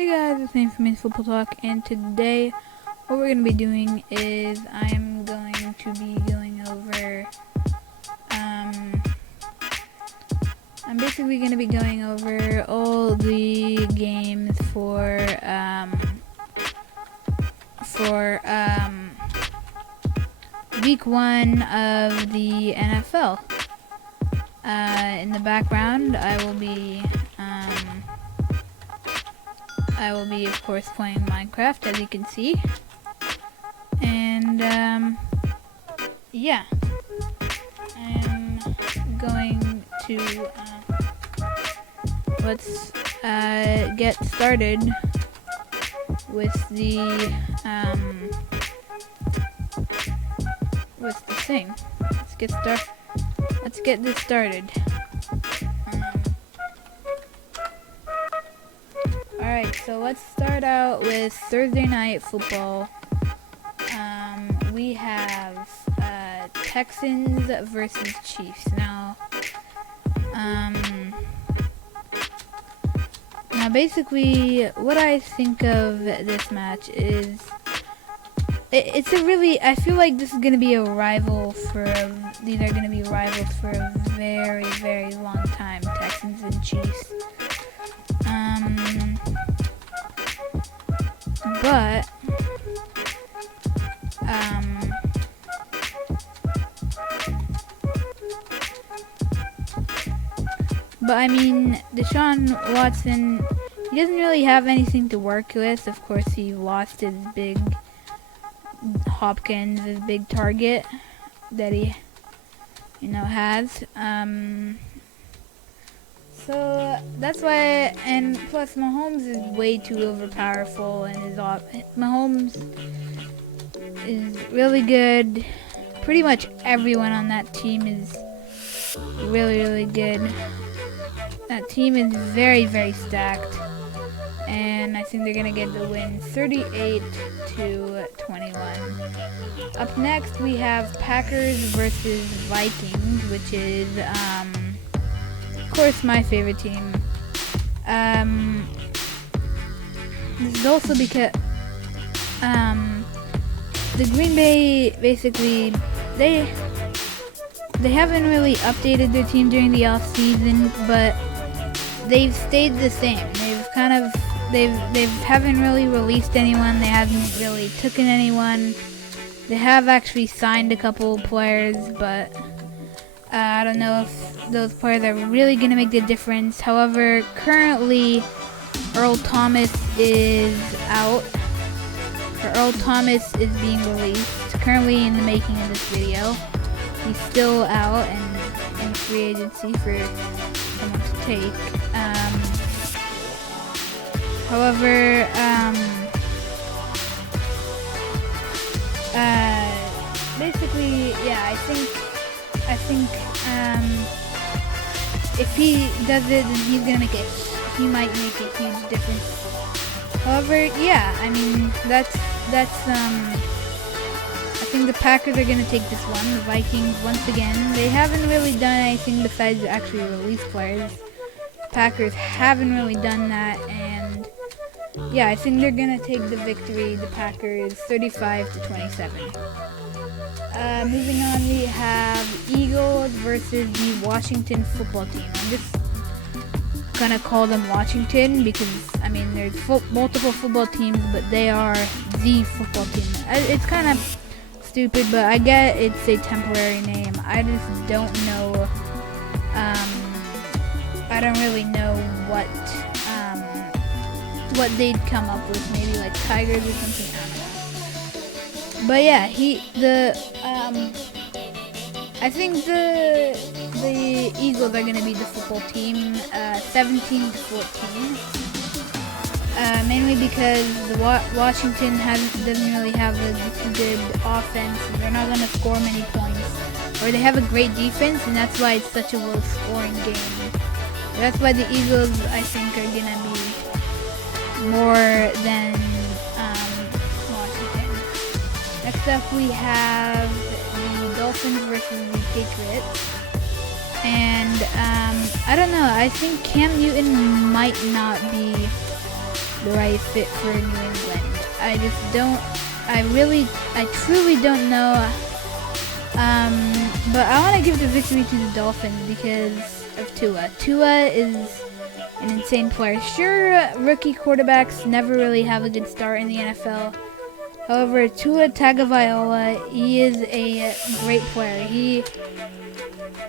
Hey guys, it's Name from Football Talk, and today what we're going to be doing is I'm going to be going over, I'm basically going to be going over all the games for week 1 of the NFL. In the background, I will be of course playing Minecraft, as you can see, and yeah, I'm going to let's get started with the thing. Let's get this started. Alright, so let's start out with Thursday night football. We have Texans versus Chiefs. Now basically what I think of this match is it's a really, I feel like this is going to be a rival these are going to be rivals for a very, very long time, Texans and Chiefs. But I mean, Deshaun Watson, he doesn't really have anything to work with. Of course, he lost his big Hopkins, his big target that he, has. So that's why, and plus Mahomes is way too overpowerful, and Mahomes is really good. Pretty much everyone on that team is really, really good. That team is very, very stacked, and I think they're gonna get the win, 38-21. Up next, we have Packers versus Vikings, which is of course my favorite team. This is also because the Green Bay, basically, they haven't really updated their team during the off season, but they've stayed the same. They haven't really released anyone. They haven't really taken anyone. They have actually signed a couple players, but I don't know if those players are really going to make the difference. However, currently Earl Thomas is out. Earl Thomas is being released. Currently in the making of this video. He's still out and in free agency for someone to take. However, basically, yeah, I think if he does it, then he might make a huge difference. However, yeah, I mean, that's I think the Packers are gonna take this one. The Vikings, once again, they haven't really done anything besides actually release players. The Packers haven't really done that, and yeah, I think they're gonna take the victory. The Packers, 35-27. Moving on, we have Eagles versus the Washington football team. I'm just gonna call them Washington because, I mean, there's multiple football teams, but they are the football team. It's kind of stupid, but I get it's a temporary name. I just don't know, I don't really know what they'd come up with, maybe like Tigers or something, I don't know. But yeah, I think the Eagles are gonna be the football team, 17-14. Mainly because the Washington doesn't really have a good offense. They're not gonna score many points, or they have a great defense, and that's why it's such a low-scoring game. That's why the Eagles, I think, are gonna be more than Washington. Next up, we have the Dolphins versus the Patriots. And I don't know, I think Cam Newton might not be the right fit for New England. I truly don't know. But I want to give the victory to the Dolphins because of Tua. Tua is an insane player. Sure, rookie quarterbacks never really have a good start in the NFL. However, Tua Tagovailoa, he is a great player.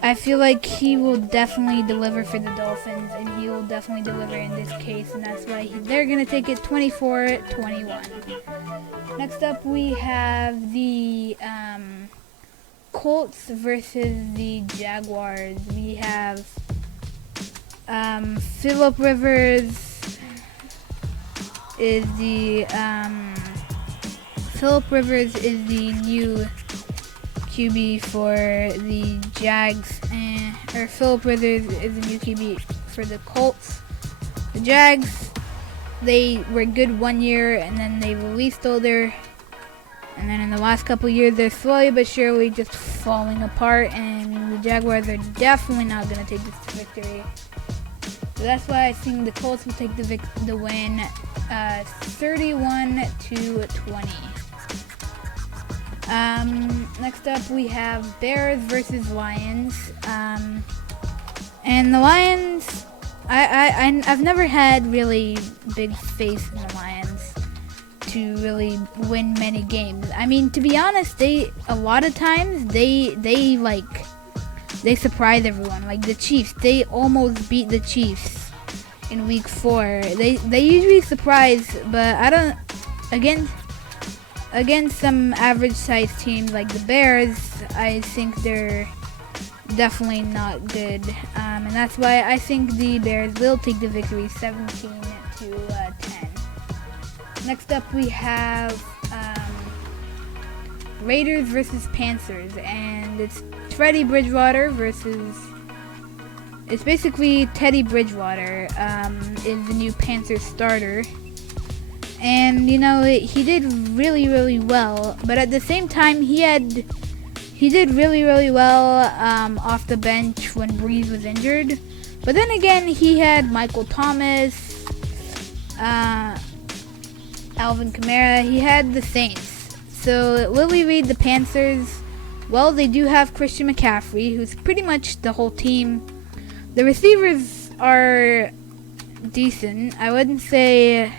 I feel like he will definitely deliver for the Dolphins, and he will definitely deliver in this case, and that's why they're going to take it 24-21. Next up, we have the Colts versus the Jaguars. We have Phillip Rivers is the new QB for the Jags, or Phillip Rivers is the new QB for the Colts. The Jags, they were good 1 year, and then they released Older, and then in the last couple years, they're slowly but surely just falling apart, and the Jaguars are definitely not going to take this to victory. So that's why I think the Colts will take the win, 31-20. Next up, we have Bears versus Lions. And the Lions, I've never had really big faith in the Lions to really win many games. I mean, to be honest, a lot of times they surprise everyone. Like the Chiefs, they almost beat the Chiefs in week 4. They usually surprise, but against some average-sized teams like the Bears, I think they're definitely not good, and that's why I think the Bears will take the victory, 17-10. Next up, we have Raiders versus Panzers, and it's Teddy Bridgewater versus. It's basically Teddy Bridgewater is the new Panthers starter. And, he did really, really well. But at the same time, he did really, really well off the bench when Breeze was injured. But then again, he had Michael Thomas, Alvin Kamara. He had the Saints. So, Willie Reed, the Panthers, well, they do have Christian McCaffrey, who's pretty much the whole team. The receivers are decent. I wouldn't say...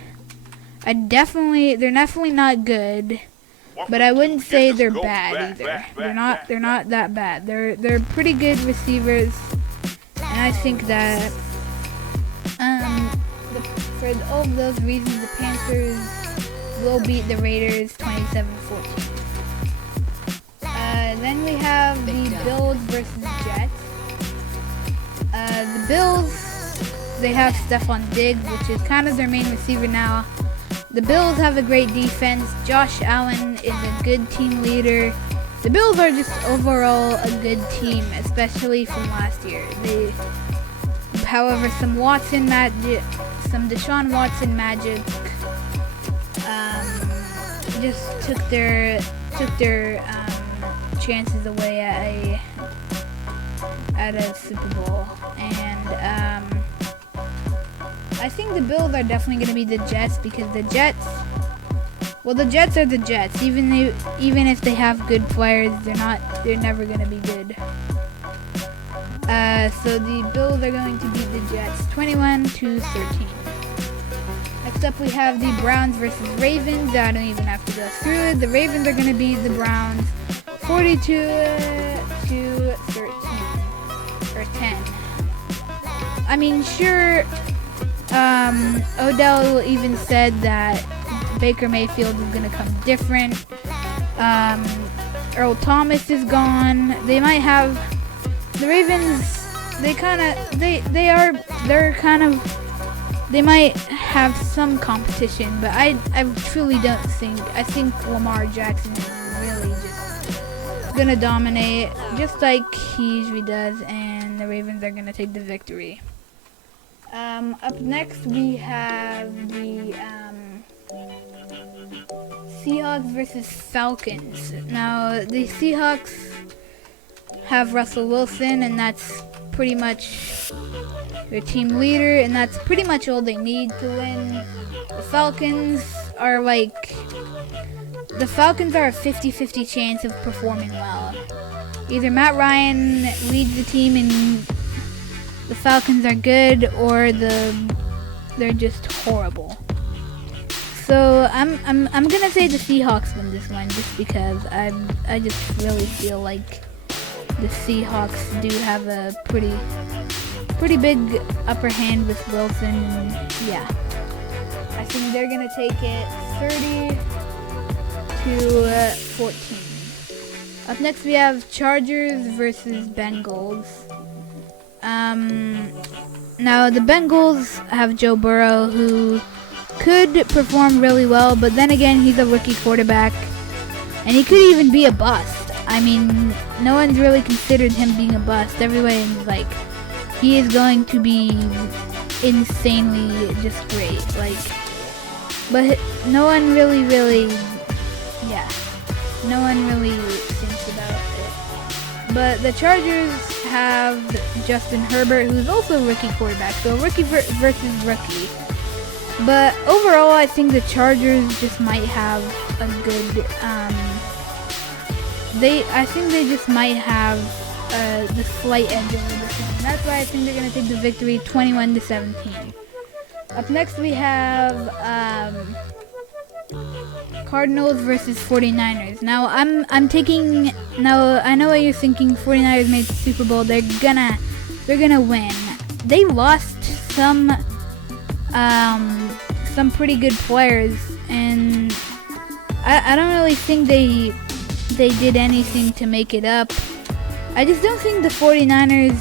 they're definitely not good, but I wouldn't say they're bad either. They're not that bad. They're pretty good receivers, and I think that for all of those reasons, the Panthers will beat the Raiders 27-14. Then we have the Bills versus Jets. The Bills, they have Stephon Diggs, which is kind of their main receiver now. The Bills have a great defense. Josh Allen is a good team leader. The Bills are just overall a good team, especially from last year. However, some Deshaun Watson magic just took their chances away at a Super Bowl, and I think the Bills are definitely going to be the Jets because the Jets are the Jets. Even if they have good players, they're never going to be good. So the Bills are going to beat the Jets 21-13. Next up, we have the Browns versus Ravens. I don't even have to go through it. The Ravens are going to beat the Browns 42-13 or 10. I mean, sure. Odell even said that Baker Mayfield is going to come different. Earl Thomas is gone. They might have the Ravens. They might have some competition, but I truly don't think. I think Lamar Jackson is really just going to dominate, just like he usually does, and the Ravens are going to take the victory. Up next, we have the Seahawks versus Falcons. Now, the Seahawks have Russell Wilson, and that's pretty much their team leader, and that's pretty much all they need to win. The Falcons are a 50-50 chance of performing well. Either Matt Ryan leads the team and the Falcons are good, or they're just horrible. So I'm gonna say the Seahawks win this one, just because I just really feel like the Seahawks do have a pretty big upper hand with Wilson, and yeah, I think they're gonna take it 30-14. Up next we have Chargers versus Bengals. Now the Bengals have Joe Burrow, who could perform really well, but then again, he's a rookie quarterback, and he could even be a bust. I mean, no one's really considered him being a bust. Everyone's like, he is going to be insanely just great. But no one really thinks about it. But the Chargers have Justin Herbert, who's also a rookie quarterback, so rookie versus rookie. But overall, I think the Chargers just might have a good. I think they just might have the slight edge over this one. That's why I think they're gonna take the victory, 21-17. Up next, we have Cardinals versus 49ers. Now I'm taking. Now I know what you're thinking. 49ers made the Super Bowl. They're gonna win. They lost some pretty good players, and I don't really think they did anything to make it up. I just don't think the 49ers.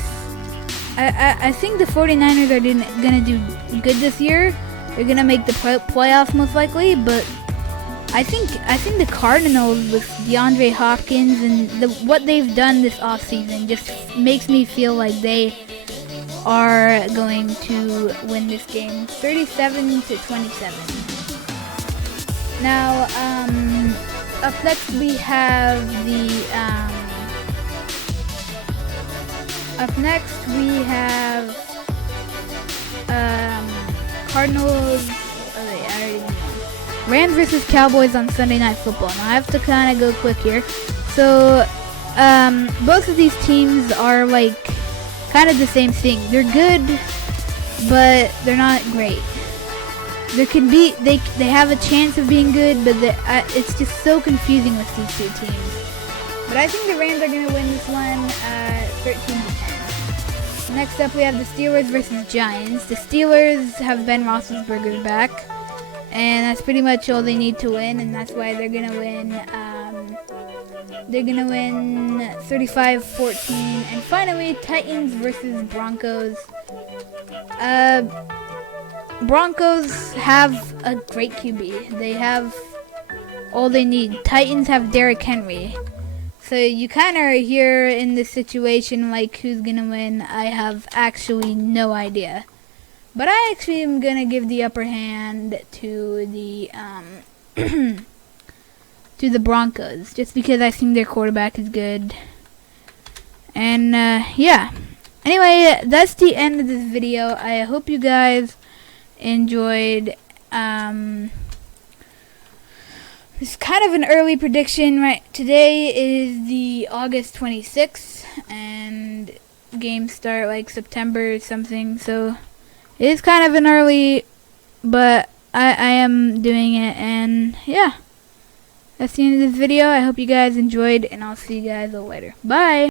I think the 49ers are gonna do good this year. They're gonna make the playoffs most likely, but I think the Cardinals with DeAndre Hopkins and what they've done this offseason just makes me feel like they are going to win this game, 37-27. Now, up next we have Cardinals. Rams versus Cowboys on Sunday Night Football. Now I have to kind of go quick here. So, both of these teams are kind of the same thing. They're good, but they're not great. There could be they have a chance of being good, but it's just so confusing with these two teams. But I think the Rams are going to win this one, 13-10. Next up, we have the Steelers versus Giants. The Steelers have Ben Roethlisberger back, and that's pretty much all they need to win, and that's why they're going to win. They're going to win 35-14. And finally, Titans versus Broncos. Broncos have a great QB. They have all they need. Titans have Derrick Henry. So you kind of are here in this situation who's going to win. I have actually no idea. But I actually am going to give the upper hand to the to the Broncos, just because I think their quarterback is good. And yeah. Anyway, that's the end of this video. I hope you guys enjoyed. It's kind of an early prediction, right? Today is the August 26th, and games start September something, so it is kind of an early, but I am doing it, and yeah. That's the end of this video. I hope you guys enjoyed, and I'll see you guys later. Bye!